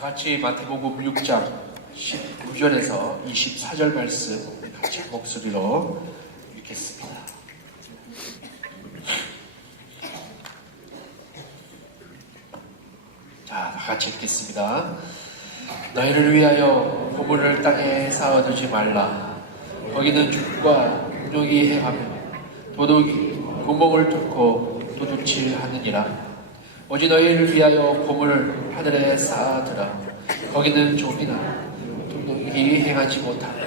같이 마태복음 6장 19절에서 24절 말씀 같이 목소리로 읽겠습니다. 자, 다 같이 읽겠습니다. 너희를 위하여 보물을 땅에 쌓아두지 말라. 거기는 죽과 공룡이 행하며 도둑이 구멍을 뚫고 도둑질 하느니라. 오직 너희를 위하여 보물을 하늘에 쌓아두라. 거기는 좀이나 도둑이 행하지 못하고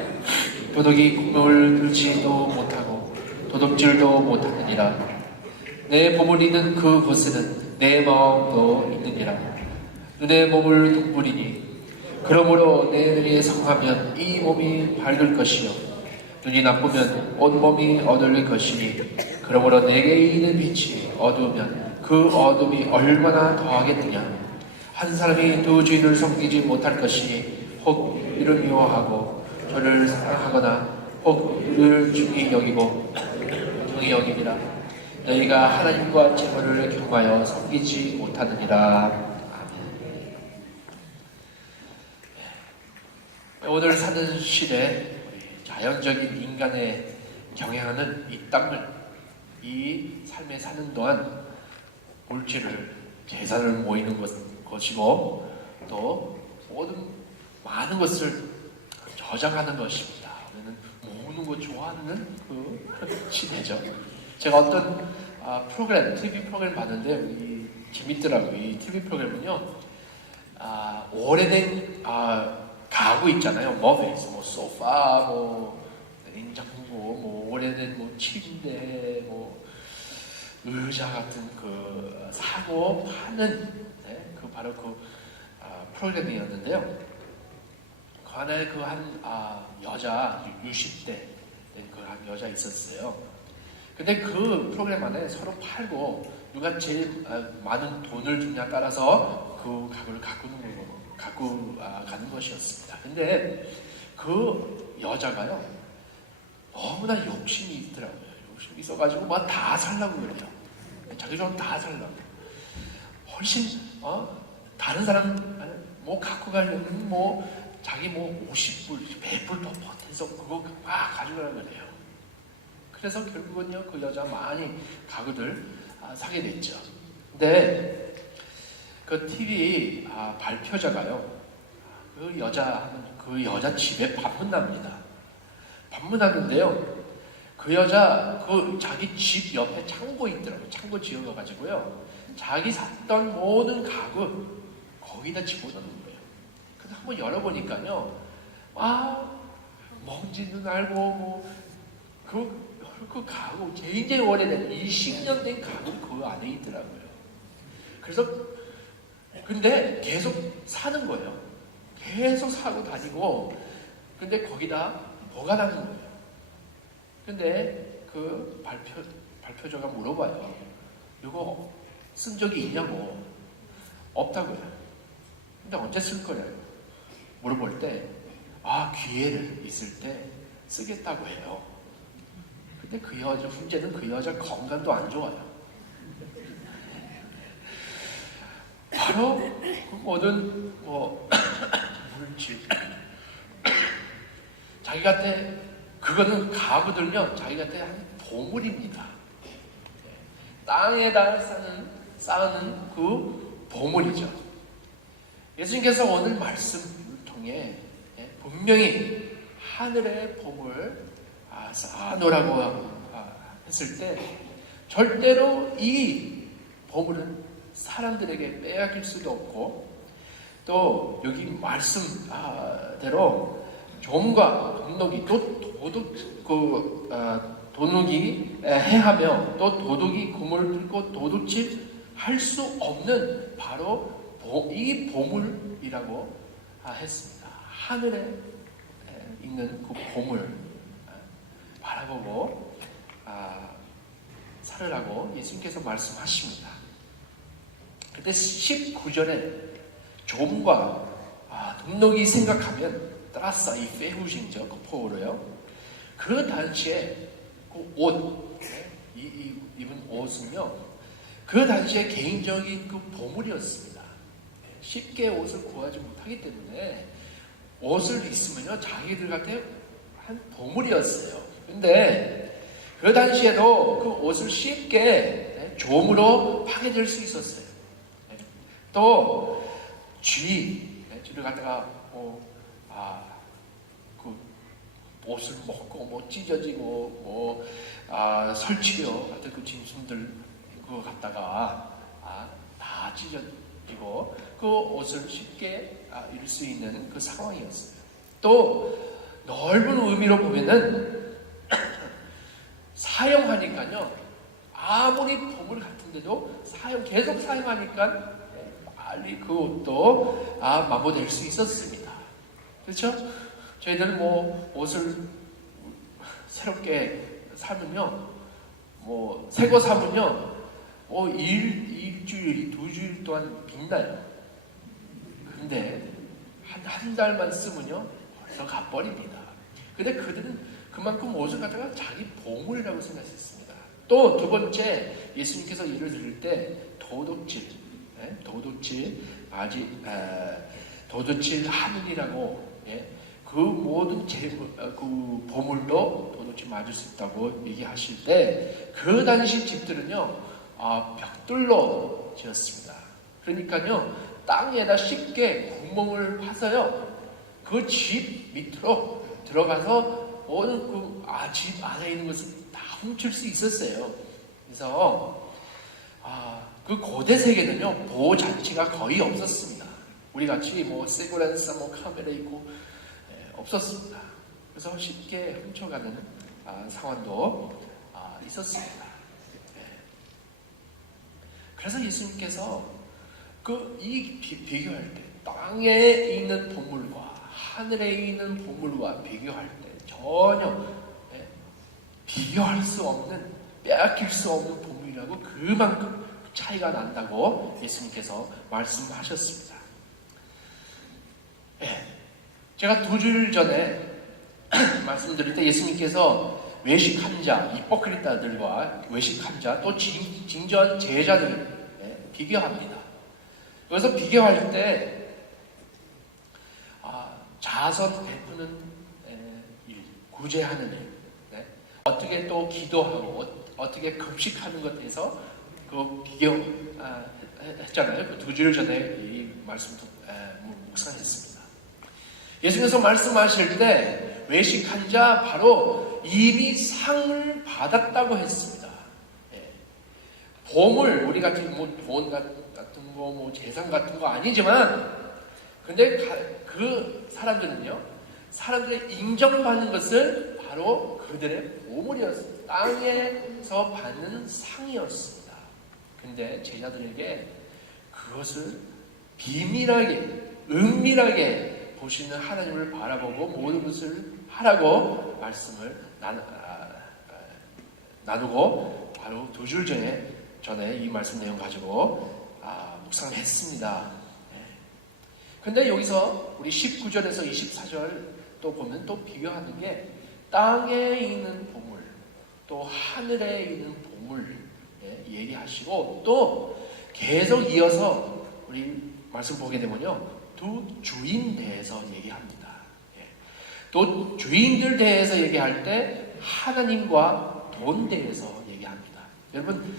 도둑이 구멍을 뚫지도 못하고 도둑질도 못하느니라. 내 보물이 있는 그곳에는 내 마음도 있느니라. 눈의 몸을 둥부리니 그러므로 내 눈이 성하면 이 몸이 밝을 것이요 눈이 나쁘면 온 몸이 어두울 것이니 그러므로 내게 있는 빛이 어두우면 그 어둠이 얼마나 더하겠느냐. 한 사람이 두 주인을 섬기지 못할 것이니 혹 이를 미워하고 저를 사랑하거나 혹 이를 중히 여기고 정히 여기니라. 너희가 하나님과 재물을 경하여 섬기지 못하느니라. 오늘 사는 시대 자연적인 인간의 경향하는 이 땅을 이 삶에 사는 동안 물질을 재산을 모이는 것이고 또 모든 많은 것을 저장하는 것입니다. 우리는 모으는 거 좋아하는 그 시대죠. 제가 어떤 프로그램, TV 프로그램 봤는데 재밌더라고요. 이 TV 프로그램은요, 오래된 가구 있잖아요. 머베이스, 뭐 소파, 뭐 냉장고, 뭐 오래된 뭐 침대, 뭐 의자 같은 그 사고 파는 그 바로 그 프로그램이었는데요. 그 안에 그 한 여자 60대 그 한 여자 있었어요. 근데 그 프로그램 안에 서로 팔고 누가 제일 많은 돈을 주냐 따라서 그 가구를 갖고 가는 것이었습니다. 근데 그 여자가요 너무나 욕심이 있더라고요. 욕심이 있어가지고 막 다 살라고 그래요. 자기 돈 다 살라고. 훨씬 다른 사람 뭐 갖고 가려면 뭐 자기 뭐 50불, 100불 더 보태서 그거 막 가져가라고 그래요. 그래서 결국은요 그 여자 많이 가구들 사게 됐죠. 근데 그 TV 발표자가요 그 여자 집에 방문합니다. 방문하는데요 그 여자 그 자기 집 옆에 창고 있더라고요. 창고 지어가지고요 자기 샀던 모든 가구 거기다 집어넣는 거예요. 근데 한번 열어보니까요 먼지도 날고 뭐 그 가구 굉장히 오래된 20년 된 가구 그 안에 있더라고요. 그래서 근데 계속 사는 거예요. 계속 사고 다니고 근데 거기다 보관하는 거예요. 근데 그 발표자가 물어봐요. 이거 쓴 적이 있냐고. 없다고요. 근데 언제 쓸 거냐고 물어볼 때 기회를 있을 때 쓰겠다고 해요. 근데 그 여자 문제는 그 여자 건강도 안 좋아요. 바로 그 모든 물질 자기한테 그거는 가구들요 자기한테 한 보물입니다. 땅에다 쌓는 그 보물이죠. 예수님께서 오늘 말씀을 통해 분명히 하늘의 보물 쌓아놓으라고 했을 때 절대로 이 보물은 사람들에게 빼앗길 수도 없고 또 여기 말씀대로 종과 동록이 또 도둑이 해하며 또 도둑이 구멍을 뚫고 도둑질 할 수 없는 바로 이 보물이라고 했습니다. 하늘에 있는 그 보물 바라보고 살으라고 예수님께서 말씀하십니다. 그때 19절에 종과 동록이 생각하면 따라서 이 페후신죠. 그 포로요. 그 당시에 그 옷, 입은 옷은요. 그 당시에 개인적인 그 보물이었습니다. 쉽게 옷을 구하지 못하기 때문에 옷을 입으면요 자기들한테 한 보물이었어요. 근데 그 당시에도 그 옷을 쉽게 종으로 파괴될 수 있었어요. 또 쥐를 갖다가 그 옷을 먹고 찢어지고 설치려 같은 그 짐승들 그거 갖다가 다 찢어지고 그 옷을 쉽게 잃을 수 있는 그 상황이었어요. 또 넓은 의미로 보면은 사용하니까요 아무리 보물 같은데도 계속 사용하니까 빨리 그 옷도 마모될 수 있었습니다. 그렇죠? 저희들 옷을 새롭게 사면요 새 거 사면요 일주일, 2주일 동안 빛나요. 근데 한 달만 쓰면요 벌써 가버립니다. 근데 그들은 그만큼 옷을 갖다가 자기 보물이라고 생각했습니다. 또 두 번째, 예수님께서 예를 들을 때 도둑질 하늘이라고 그 모든 그 보물도 도둑질 맞을 수 있다고 얘기하실 때 그 당시 집들은요 벽돌로 지었습니다. 그러니까요 땅에다 쉽게 구멍을 파서요 그 집 밑으로 들어가서 모든 집 안에 있는 것을 다 훔칠 수 있었어요. 그래서 그 고대 세계는요 보호 장치가 거의 없었습니다. 우리 같이 세구렌사 카메라 있고 없었습니다. 그래서 쉽게 훔쳐가는 상황도 있었습니다. 그래서 예수님께서 비교할 때 땅에 있는 보물과 하늘에 있는 보물과 비교할 때 전혀 비교할 수 없는 빼앗길 수 없는 보물이라고 그만큼 차이가 난다고 예수님께서 말씀하셨습니다. 제가 2주일 전에 말씀드릴 때 예수님께서 외식한 자, 히포크리타들과 외식한 자, 또 진정한 제자들 비교합니다. 그래서 비교할 때 자선 베푸는 일, 구제하는 일, 어떻게 또 기도하고 어떻게 금식하는 것에서 그 비교했잖아요. 그 2주일 전에 이 말씀도 묵상했습니다. 예수님께서 말씀하실 때 외식한 자 바로 이미 상을 받았다고 했습니다. 보물, 우리 같은 돈 같은 거, 재산 같은 거 아니지만, 근데 그 사람들은요, 사람들의 인정받는 것을 바로 그들의 보물이었습니다. 땅에서 받는 상이었습니다. 근데 제자들에게 그것을 비밀하게, 은밀하게 보시는 하나님을 바라보고 모든 것을 하라고 말씀을 나누고 바로 2주일 전에 이 말씀 내용 가지고 묵상했습니다. 근데 여기서 우리 19절에서 24절 또 보면 또 비교하는 게 땅에 있는 보물 또 하늘에 있는 보물 얘기하시고 또 계속 이어서 우리 말씀 보게 되면요 두 주인 대해서 얘기합니다. 또 주인들 대해서 얘기할 때 하나님과 돈 대해서 얘기합니다. 여러분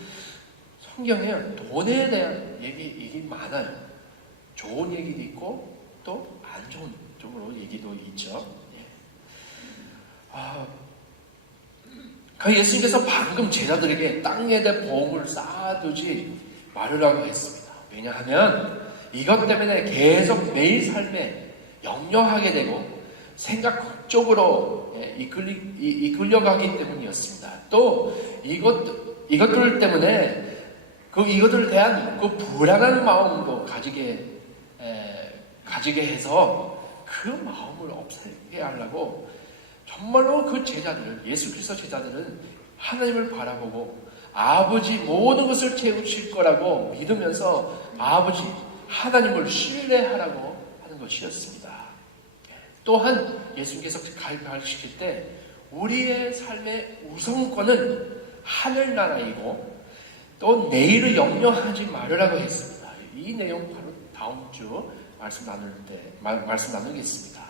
성경에 돈에 대한 얘기 많아요. 좋은 얘기도 있고 또 안 좋은 쪽으로 얘기도 있죠. 예수님께서 방금 제자들에게 땅에다 보험을 쌓아두지 말으라고 했습니다. 왜냐하면 이것 때문에 계속 매일 삶에 역려하게 되고 생각 쪽으로 이끌려가기 때문이었습니다. 또 이것들 때문에 이것들에 대한 그 불안한 마음도 가지게 해서 그 마음을 없애게 하려고 정말로 그 제자들은 예수 그리스도 제자들은 하나님을 바라보고 아버지 모든 것을 채우실 거라고 믿으면서 아버지 하나님을 신뢰하라고 하는 것이었습니다. 또한 예수님께서 가르치실 때 우리의 삶의 우선권은 하늘나라이고 또 내일을 염려하지 말으라고 했습니다. 이 내용 바로 다음 주 말씀 나누겠습니다.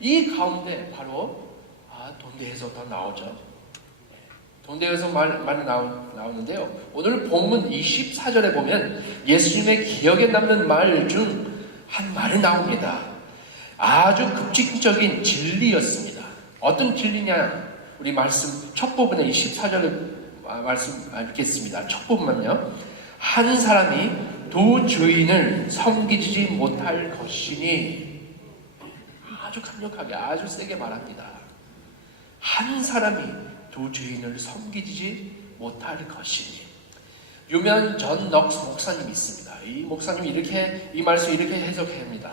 이 가운데 바로 돈대에서 나오죠. 돈대에서 많이 나오는데요. 오늘 본문 24절에 보면 예수님의 기억에 남는 말 중 한 말이 나옵니다. 아주 급진적인 진리였습니다. 어떤 진리냐? 우리 말씀 첫 부분에 24절을 말씀 읽겠습니다. 첫 부분만요. 한 사람이 두 주인을 섬기지 못할 것이니, 아주 강력하게 아주 세게 말합니다. 한 사람이 두 주인을 섬기지 못할 것이니. 유명한 존 넉스 목사님이 있습니다. 이 목사님이 이 말씀을 이렇게 해석합니다.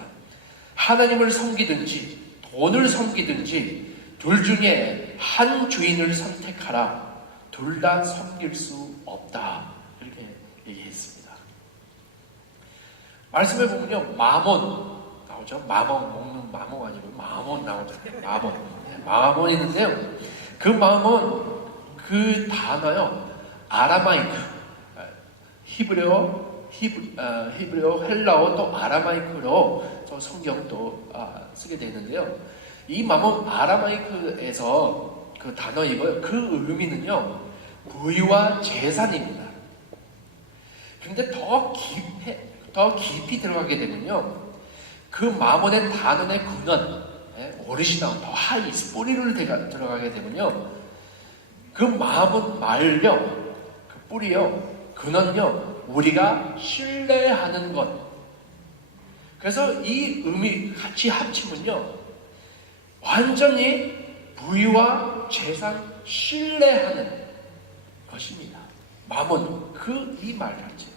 하나님을 섬기든지 돈을 섬기든지 둘 중에 한 주인을 선택하라. 둘 다 섬길 수 없다. 이렇게 얘기했습니다. 말씀에 보면요, 마몬 나오죠. 마몬, 먹는 마몬 아니고 마몬 나오잖아요. 마몬 있는데요. 그 마몬, 그 단어요, 아라마이크, 히브리어, 헬라어 또 아라마이크로 또 성경도 쓰게 되는데요. 이 마몬 아라마이크에서 그 단어이고요. 그 의미는요, 부유와 재산입니다. 그런데 더 깊이 들어가게 되면요, 그 마몬의 단원의 근원, 오리지널, 더 하이스, 뿌리를 들어가게 되면요, 그 마몬 말요, 그 뿌리요, 근원요, 우리가 신뢰하는 것. 그래서 이 의미 같이 합치면요, 완전히 부유와 재산 신뢰하는 것입니다. 마몬, 이 말 자체.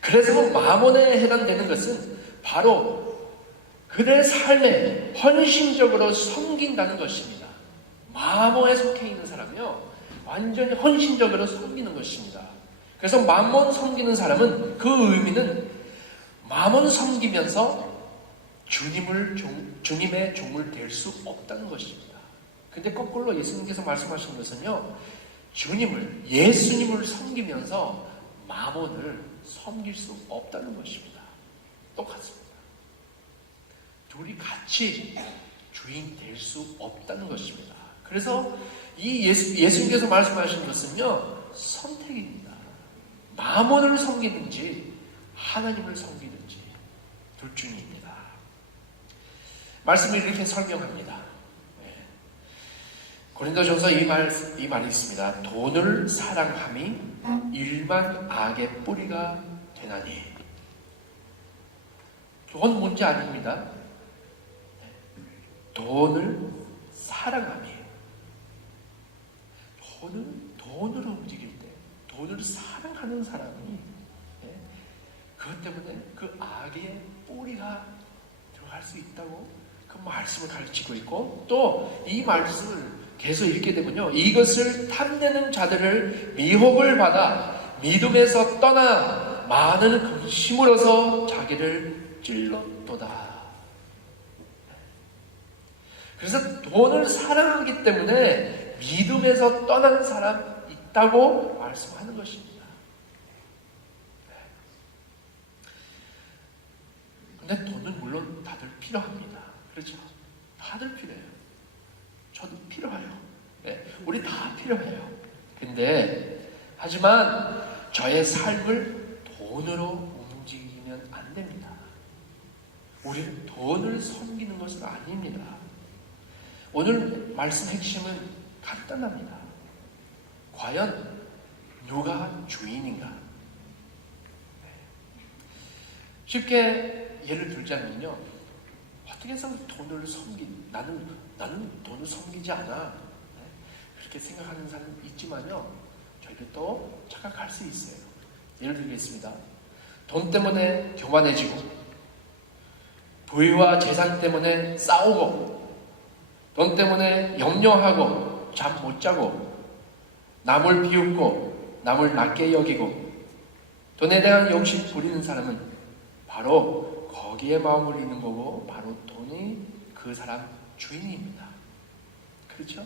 그래서 마몬에 해당되는 것은 바로 그들의 삶에 헌신적으로 섬긴다는 것입니다. 마몬에 속해 있는 사람이요, 완전히 헌신적으로 섬기는 것입니다. 그래서 마몬 섬기는 사람은, 그 의미는 마몬 섬기면서 주님의 종을 될 수 없다는 것입니다. 근데 거꾸로 예수님께서 말씀하신 것은요, 예수님을 섬기면서 마몬을 섬길 수 없다는 것입니다. 똑같습니다. 둘이 같이 주인 될 수 없다는 것입니다. 그래서 이 예수님께서 말씀하신 것은요, 선택입니다. 마몬을 섬기든지 하나님을 섬기든지 둘 중입니다. 말씀을 이렇게 설명합니다. 고린도전서 이 말이 있습니다. 돈을 사랑함이 일만 악의 뿌리가 되나니. 돈 문제 아닙니다. 돈을 사랑함이. 돈으로 움직일 때, 돈을 사랑하는 사람이, 그것 때문에 그 악의 뿌리가 들어갈 수 있다고 그 말씀을 가르치고 있고, 또 이 말씀을 계속 읽게 되면요, 이것을 탐내는 자들을 미혹을 받아 믿음에서 떠나 많은 근심으로서 자기를 찔렀도다. 그래서 돈을 사랑하기 때문에 믿음에서 떠나는 사람 있다고 말씀하는 것입니다. 근데 돈은 물론 다들 필요합니다. 그렇죠? 다들 필요해요. 저도 필요해요. 우리 다 필요해요. 근데 하지만 저의 삶을 돈으로 움직이면 안 됩니다. 우리는 돈을 섬기는 것은 아닙니다. 오늘 말씀 핵심은 간단합니다. 과연 누가 주인인가? 쉽게 예를 들자면요, 어떻게 해서 나는 돈을 섬기지 않아, 그렇게 생각하는 사람 있지만요, 저희도 또 착각할 수 있어요. 예를 들겠습니다. 돈 때문에 교만해지고, 부유와 재산 때문에 싸우고, 돈 때문에 염려하고 잠 못 자고, 남을 비웃고 남을 낮게 여기고 돈에 대한 욕심 부리는 사람은 바로 거기에 마음을 있는 거고, 바로 돈이 그 사람 주인입니다. 그렇죠?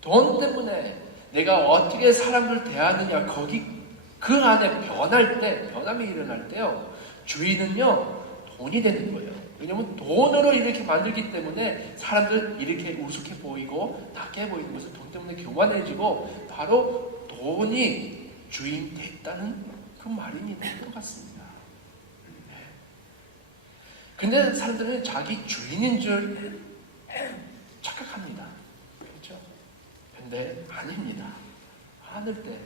돈 때문에 내가 어떻게 사람을 대하느냐, 거기 그 안에 변함이 일어날 때요, 주인은요, 돈이 되는 거예요. 왜냐면 돈으로 이렇게 만들기 때문에 사람들 이렇게 우습게 보이고 낮게 보이는 것은 돈 때문에 교만해지고, 바로 돈이 주인 됐다는 그 말이 있는 것 같습니다. 근데 사람들은 자기 주인인 줄 착각합니다. 그렇죠? 근데 아닙니다. 하늘 때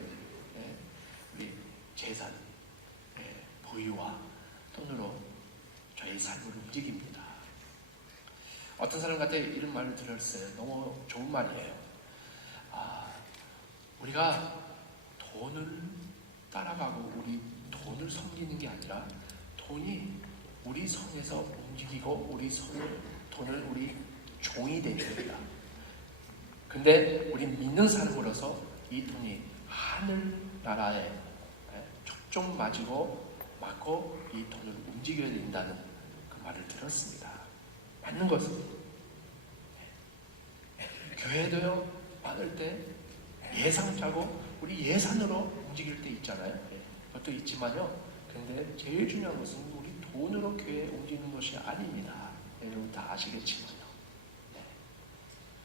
우리 재산, 부유와 돈으로 저희 삶을 움직입니다. 어떤 사람 같아 이런 말을 들었어요. 너무 좋은 말이에요. 우리가 돈을 따라가고 우리 돈을 섬기는 게 아니라 돈이 우리 손에서 움직이고 돈을 우리 종이 되줍니다. 근데 우리 믿는 사람으로서 이 돈이 하늘나라에 초점 맞고 이 돈을 움직여야 된다는 그 말을 들었습니다. 맞는 것입니다. 교회도요, 많을 때 예산 짜고 우리 예산으로 움직일 때 있잖아요. 그것도 있지만요, 근데 제일 중요한 것은 우리 돈으로 교회에 움직이는 것이 아닙니다. 여러분 다 아시겠지만요.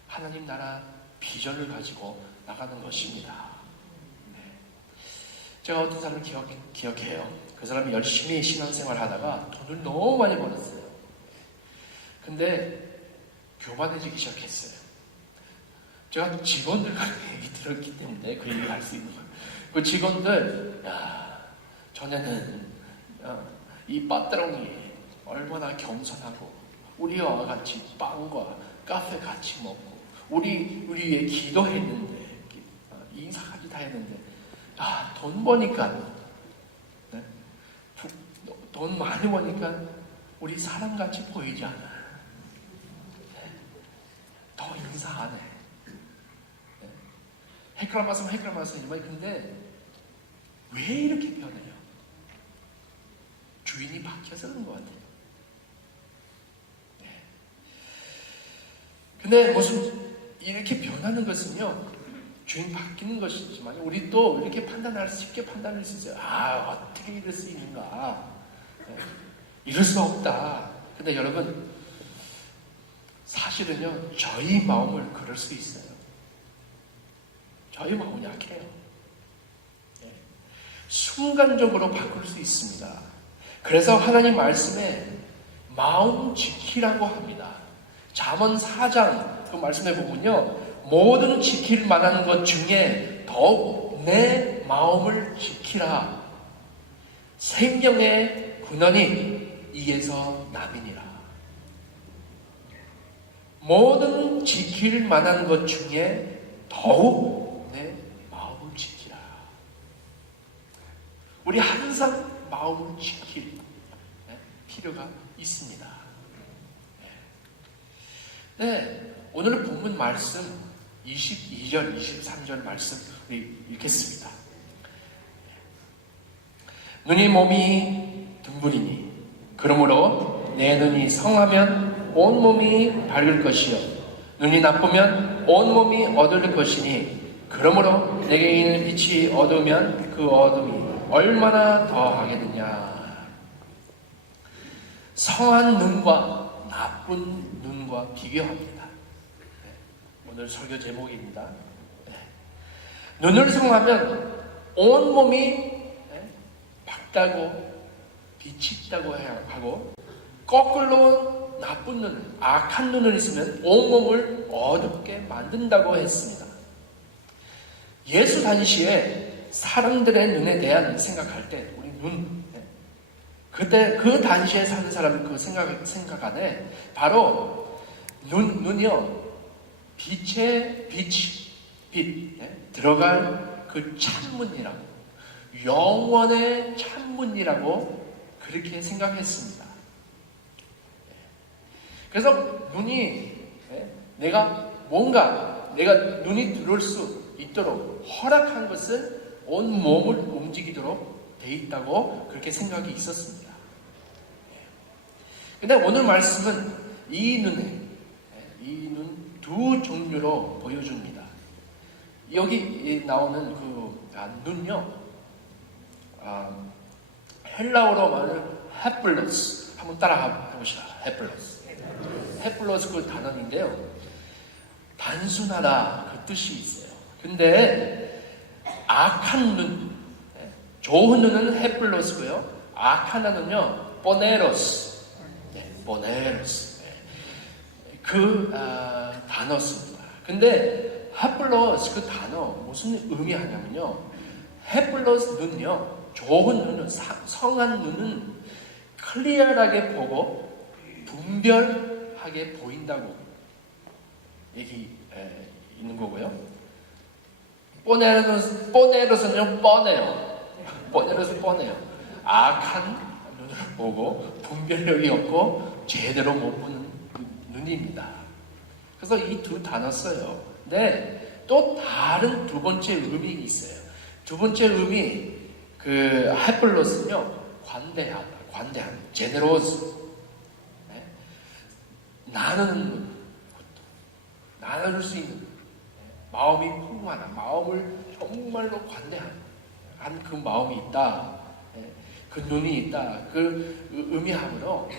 하나님 나라 비전을 가지고 나가는 것입니다. 제가 어떤 사람을 기억해요. 그 사람이 열심히 신앙생활 하다가 돈을 너무 많이 벌었어요. 근데 교만해지기 시작했어요. 제가 직원들 얘기 들었기 때문에 그 얘기를 할 수 있는 거예요. 그 직원들, 전에는 이 빠따롱이 얼마나 겸손하고 우리와 같이 빵과 카페 같이 먹고 우리 위해 기도했는데, 인사까지 다 했는데, 돈 버니까, 돈 많이 버니까 우리 사람같이 보이지 않아. 더 인사 안 해. 헷갈마스지만 근데 왜 이렇게 변해요? 주인이 바뀌어서 그런 것 같아요. 근데 무슨 이렇게 변하는 것은요, 주인 바뀌는 것이지만 우리 또 이렇게 쉽게 판단할 수 있어요. 어떻게 이럴 수 있는가? 이럴 수 없다. 근데 여러분, 사실은요, 저희 마음을 그럴 수 있어요. 저희 마음은 약해요. 순간적으로 바꿀 수 있습니다. 그래서 하나님 말씀에 마음 지키라고 합니다. 잠언 4장 그 말씀에 보면요, 모든 지킬 만한 것 중에 더욱 내 마음을 지키라. 생명의 근원이 이에서 남이니라. 모든 지킬 만한 것 중에 더욱 내 마음을 지키라. 우리 항상 마음을 지킬 필요가 있습니다. 오늘 본문 말씀 22절, 23절 말씀 우리 읽겠습니다. 눈이 몸이 둥글이니 그러므로 내 눈이 성하면 온 몸이 밝을 것이요 눈이 나쁘면 온 몸이 어두울 것이니 그러므로 내게 있는 빛이 어두우면 그 어둠이 얼마나 더하겠느냐. 성한 눈과 나쁜 눈과 비교합니다. 오늘 설교 제목입니다. 눈을 성하면 온 몸이 밝다고 빛이 있다고 하고, 거꾸로 나쁜 눈, 악한 눈을 있으면 온몸을 어둡게 만든다고 했습니다. 예수 당시에 사람들의 눈에 대한 생각할 때, 우리 눈, 그때 그 당시에 사는 사람은 그 생각 안에 바로 눈이요, 빛 들어갈 그 찬문이라고, 영원의 찬문이라고 그렇게 생각했습니다. 그래서 눈이 내가 눈이 들어올 수 있도록 허락한 것은 온 몸을 움직이도록 돼 있다고 그렇게 생각이 있었습니다. 근데 오늘 말씀은 이 눈 두 종류로 보여줍니다. 여기 나오는 그 눈요, 헬라어로 말하는 헤플러스. 한번 따라가 보시라. 헤플러스. 헤플러스 그 단어인데요. 단순하다 그 뜻이 있어요. 근데 악한 눈, 좋은 눈은 헤플러스고요. 악한 눈은요, 보네로스. 보네로스. 그 단어 씁니다. 근데 헤플러스 그 단어 무슨 의미하냐면요. 헤플러스 눈은요, 좋은 눈은, 성한 눈은 클리어하게 보고 분별하게 보인다고 얘기 있는 거고요. 뽀네로스는요, 뻔해요. 뽀네로스 뻔해요. 악한 눈을 보고 분별력이 없고 제대로 못 보는 눈입니다. 그래서 이 두 단어 써요. 근데 또 다른 두 번째 의미 있어요. 두 번째 의미, 그 헤플러스는요, 관대한, 제네로스. 나눠줄 수 있는, 마음이 풍부한, 마음을 정말로 관대한 그 마음이 있다. 그 눈이 있다. 그 의미하므로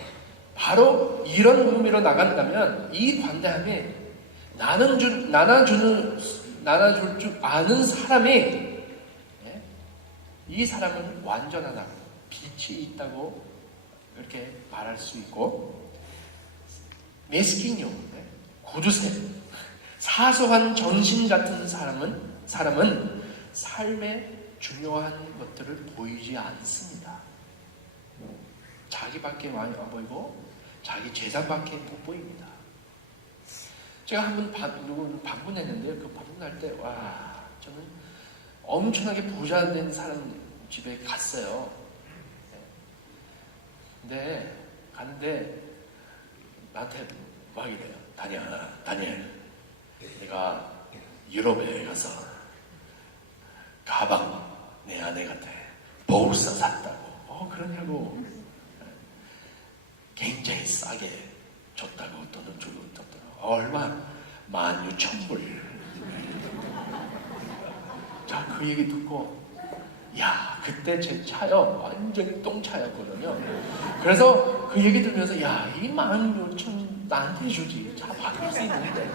바로 이런 의미로 나간다면 이 관대함이 나눠줄 줄 아는 사람이, 이 사람은 완전하다, 빛이 있다고 이렇게 말할 수 있고, 메스킨요, 구두쇠, 사소한 정신 같은 사람은 삶의 중요한 것들을 보이지 않습니다. 자기밖에 많이 안 보이고 자기 재산밖에 못 보입니다. 제가 한번 누구를 방문했는데요. 그 방문할 때 저는 엄청나게 부자 된 사람 집에 갔어요. 근데 갔는데 나한테 막 이래요. 다니엘, 내가 유럽에 가서 가방 내 아내한테 보울상 샀다고. 그러냐고. 굉장히 싸게 줬다고, 돈을 주고 줬더라고. 얼마? 16,000불. 자, 그 얘기 듣고, 그때 제 차요, 완전히 똥차였거든요. 그래서 그 얘기 들으면서, 이 16,000 나한테 주지. 차 바꿀 수 있는데.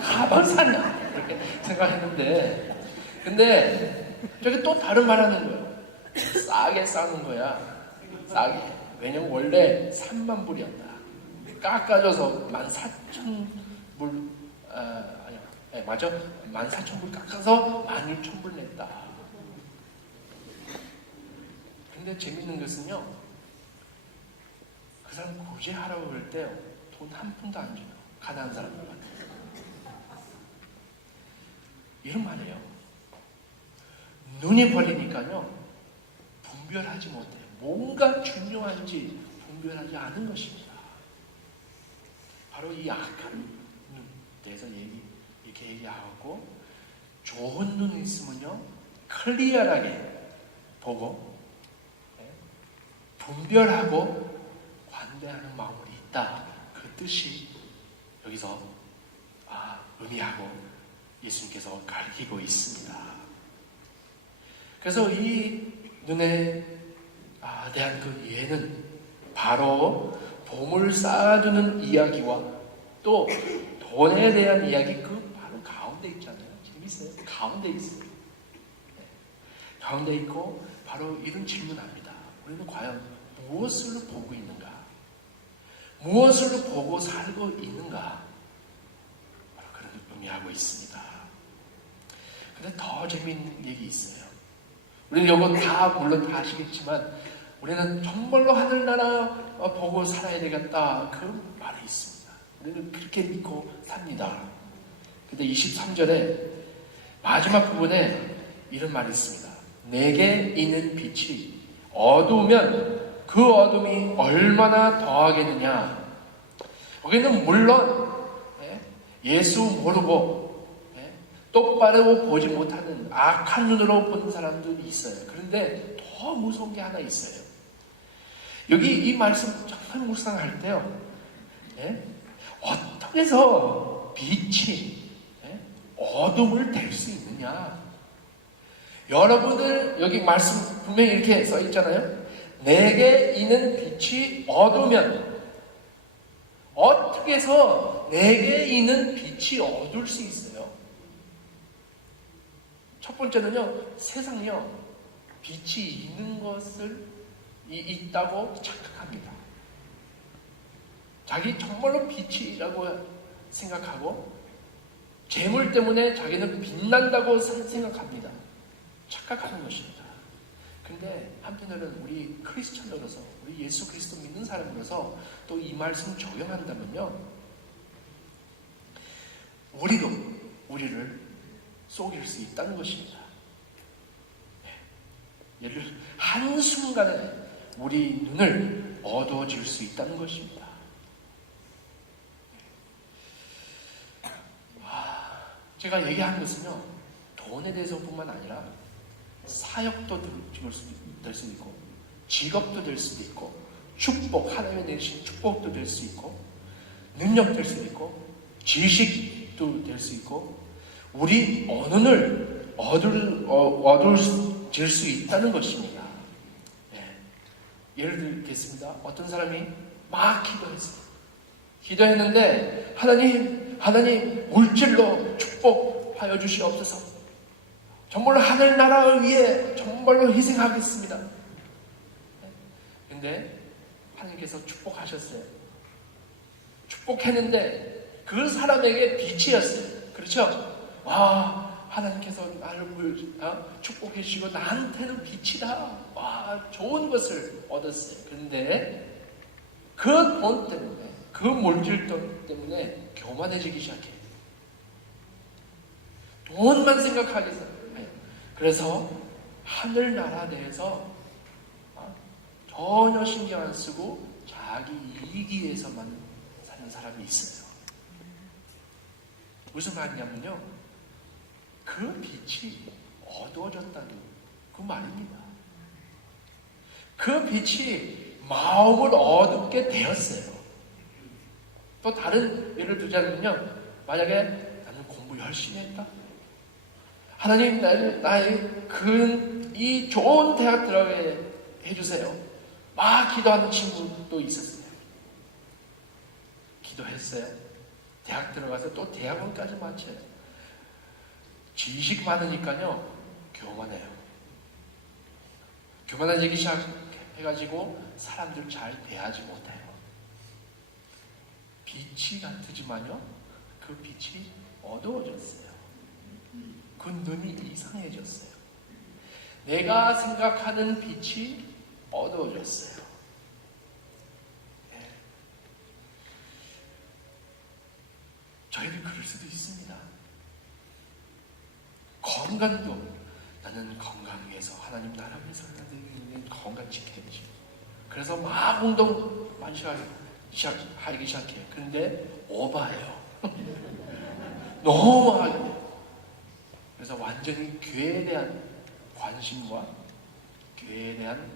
가방 사냐? 이렇게 생각했는데, 근데 저기 또 다른 말 하는 거예요. 싸게 싸는 거야. 싸게. 왜냐면 원래 3만 불이었다. 깎아줘서 14,000불, 맞아? 14,000불 깎아서 16,000불 냈다. 근데 재밌는 것은요, 그 사람 구제하라고 그럴 때 돈 한 푼도 안 줘요. 가난한 사람들한테. 이런 말이에요. 눈이 벌리니까요, 분별하지 못해요. 뭔가 중요한지 분별하지 않은 것입니다. 바로 이 악한 눈에 대해서 이렇게 얘기하고, 좋은 눈이 있으면요, 클리어하게 보고 분별하고 관대하는 마음이 있다. 그 뜻이 여기서 의미하고 예수님께서 가르치고 있습니다. 그래서 이 눈에 대한 그 예는 바로 보물 쌓아두는 이야기와 또 돈에 대한 이야기, 그 바로 가운데 있잖아요. 재밌어요. 가운데 있어요. 가운데 있고 바로 이런 질문합니다. 우리는 과연 무엇을 보고 있는가? 무엇을 보고 살고 있는가? 바로 그런 의미하고 있습니다. 근데 더 재미있는 얘기 있어요. 우리는 이거 물론 다 아시겠지만 우리는 정말로 하늘나라 보고 살아야 되겠다, 그 말이 있습니다. 우리는 그렇게 믿고 삽니다. 근데 23절에 마지막 부분에 이런 말이 있습니다. 내게 있는 빛이 어두우면 그 어둠이 얼마나 더하겠느냐. 여기는 물론 예수 모르고 똑바로 보지 못하는 악한 눈으로 보는 사람들이 있어요. 그런데 더 무서운 게 하나 있어요. 여기 이 말씀 정말 묵상할 때요, 어떻게 해서 빛이 어둠을 댈 수 있느냐. 여러분들 여기 말씀 분명히 이렇게 써 있잖아요. 내게 있는 빛이 어두우면, 어떻게 해서 내게 있는 빛이 어두울 수 있어요? 첫 번째는요, 세상이요, 빛이 있는 것을 있다고 착각합니다. 자기 정말로 빛이라고 생각하고 재물 때문에 자기는 빛난다고 생각합니다. 착각하는 것입니다. 근데 한편으로는 우리 크리스천으로서, 우리 예수 그리스도 믿는 사람으로서 또 이 말씀 적용한다면요, 우리도 우리를 속일 수 있다는 것입니다. 예를 들어 한순간에 우리 눈을 어두워질 수 있다는 것입니다. 제가 얘기한 것은요, 돈에 대해서뿐만 아니라 사역도 될 수도 있고, 직업도 될 수도 있고, 축복, 하나님의 내리신 축복도 될 수 있고, 능력 될 수도 있고, 지식도 될 수 있고, 우리 언어를 어두워질 수 있다는 것입니다. 네. 예를 들겠습니다. 어떤 사람이 막 기도했어요. 기도했는데 하나님 물질로 축복하여 주시옵소서. 정말로 하늘나라를 위해 정말로 희생하겠습니다. 근데 하나님께서 축복하셨어요. 축복했는데 그 사람에게 빛이었어요. 그렇죠? 와, 하나님께서 나를 축복해 주시고 나한테는 빛이다. 와, 좋은 것을 얻었어요. 그런데 그 돈 때문에, 그 물질 때문에 교만해지기 시작해요. 돈만 생각하게 돼요. 그래서 하늘나라 내에서 전혀 신경 안 쓰고 자기 이익이 위해서만 사는 사람이 있어요. 무슨 말이냐면요, 그 빛이 어두워졌다는 그 말입니다. 그 빛이 마음을 어둡게 되었어요. 또 다른 예를 들자면요, 만약에 나는 공부 열심히 했다. 하나님 이 좋은 대학 들어가게 해주세요. 막 기도하는 친구도 있었어요. 기도했어요. 대학 들어가서 또 대학원까지 마쳐요. 지식 많으니까요, 교만해요. 교만해지기 시작해가지고 사람들 잘 대하지 못해요. 빛이 같으지만요, 그 빛이 어두워졌어요. 그 눈이 이상해졌어요. 내가 생각하는 빛이 어두워졌어요. 네. 저희도 그럴 수도 있습니다. 건강도, 나는 건강 위해서, 하나님 나라 위해서 나는 건강 지켜야지. 그래서 막 운동 많이 하기 시작해요. 근데 오버해요. 너무 하게 돼요. 그래서 완전히 교회에 대한 관심과 교회에 대한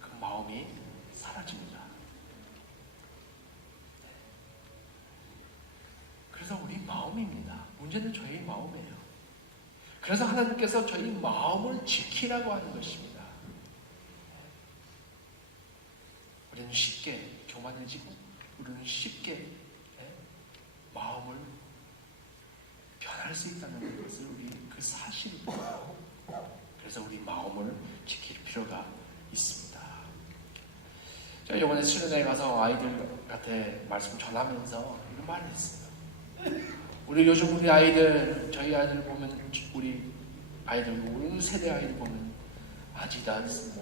그 마음이 사라집니다. 그래서 우리 마음입니다. 문제는 저희 마음이에요. 그래서 하나님께서 저희 마음을 지키라고 하는 것입니다. 우리는 쉽게 교만해지고, 우리는 쉽게 마음을 변할 수 있다는 것을 우리 그 사실을 보고, 그래서 우리 마음을 지킬 필요가 있습니다. 제가 이번에 수련회 가서 아이들한테 말씀 전하면서 이런 말을 했어요. 우리 요즘 우리 아이들, 저희 아이들 보면, 우리 아이들, 우리 세대 아이들 보면 아디다스,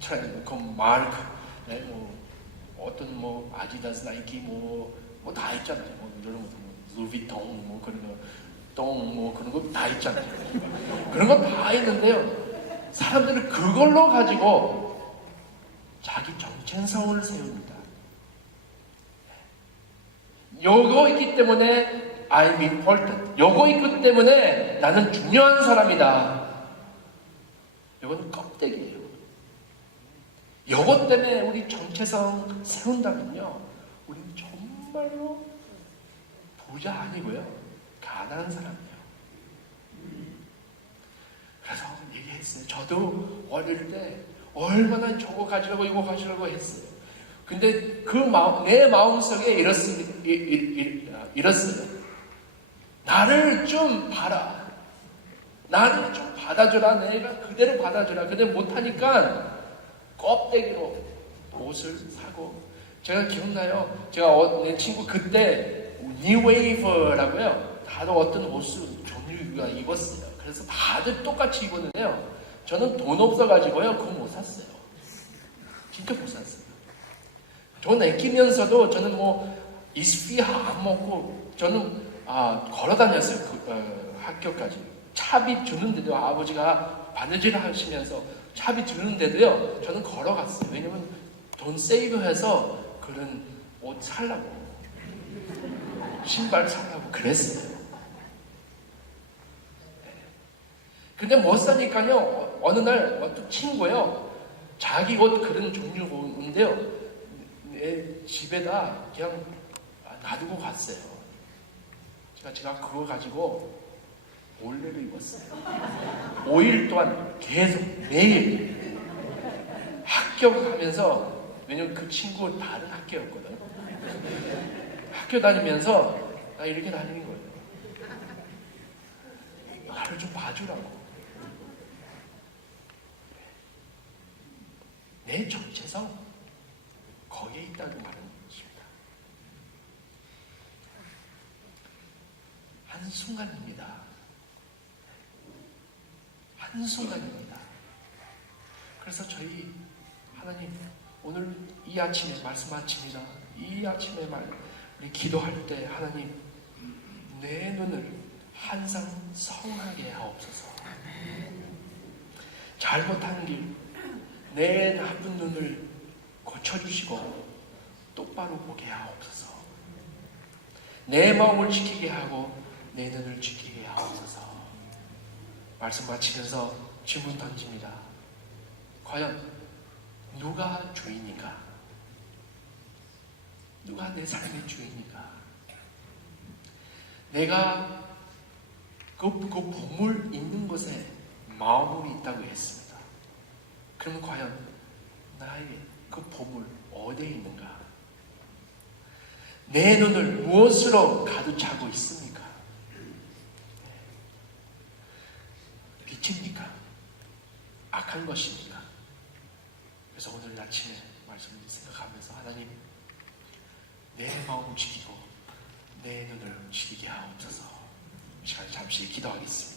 트렌드, 마르크, 어떤 아디다스, 나이키, 다 있잖아요. 이런 거, 루비통, 그런 거, 그런 거 다 있잖아요. 그런 거 다 있는데요, 사람들은 그걸로 가지고 자기 정체성을 세웁니다. 요거 있기 때문에 I'm important. 요거 있기 때문에 나는 중요한 사람이다. 요건 껍데기예요. 요것 때문에 우리 정체성 세운다면요, 우리는 정말로 부자 아니고요, 가난한 사람이에요. 그래서 얘기했어요. 저도 어릴 때 얼마나 저거 가지려고 이거 가지려고 했어요. 근데 그 내 마음속에 이랬어요. 나를 좀 봐라. 나를 좀 받아줘라. 내가 그대로 받아줘라. 근데 못하니까 껍데기로 옷을 사고. 제가 기억나요. 내 친구 그때 뉴웨이버라고요. 다들 어떤 옷을 종류가 입었어요. 그래서 다들 똑같이 입었는데요. 저는 돈 없어가지고요. 그거 못 샀어요. 진짜 못 샀어요. 돈 아끼면서도 저는 이스피 안 먹고 저는 걸어 다녔어요. 학교까지. 차비 주는데도 아버지가 바느질 하시면서 차비 주는데도요. 저는 걸어갔어요. 왜냐면 돈 세이브해서 그런 옷 살라고. 신발 살라고 그랬어요. 근데 못 사니까요. 어느 날 어떤 친구요. 자기 옷 그런 종류인데요. 내 집에다 그냥 놔두고 갔어요. 제가 그거 가지고 올레를 입었어요. 5일 동안 계속 매일 학교 가면서, 왜냐면 그 친구 다른 학교였거든. 학교 다니면서 나 이렇게 다니는 거예요. 나를 좀 봐주라고. 내 정체성 거기에 있다고 말하는 것입니다. 한순간입니다. 한순간입니다. 그래서 저희 하나님 오늘 이 아침에 말씀하십니다. 이 아침에 우리 기도할 때 하나님 내 눈을 항상 성하게 하옵소서. 잘못한 길 내 나쁜 눈을 고쳐주시고 똑바로 보게 하옵소서. 내 마음을 지키게 하고 내 눈을 지키게 하옵소서. 말씀 마치면서 질문 던집니다. 과연 누가 주인인가? 누가 내 삶의 주인인가? 내가 그 보물 있는 곳에 마음이 있다고 했습니다. 그럼 과연 나의 그 보물 어디에 있는가? 내 눈을 무엇으로 가득 차고 있습니까? 빛입니까? 악한 것입니까? 그래서 오늘 아침에 말씀을 생각하면서 하나님 내 마음을 지키고 내 눈을 지키게 하옵소서. 시간 잠시 기도하겠습니다.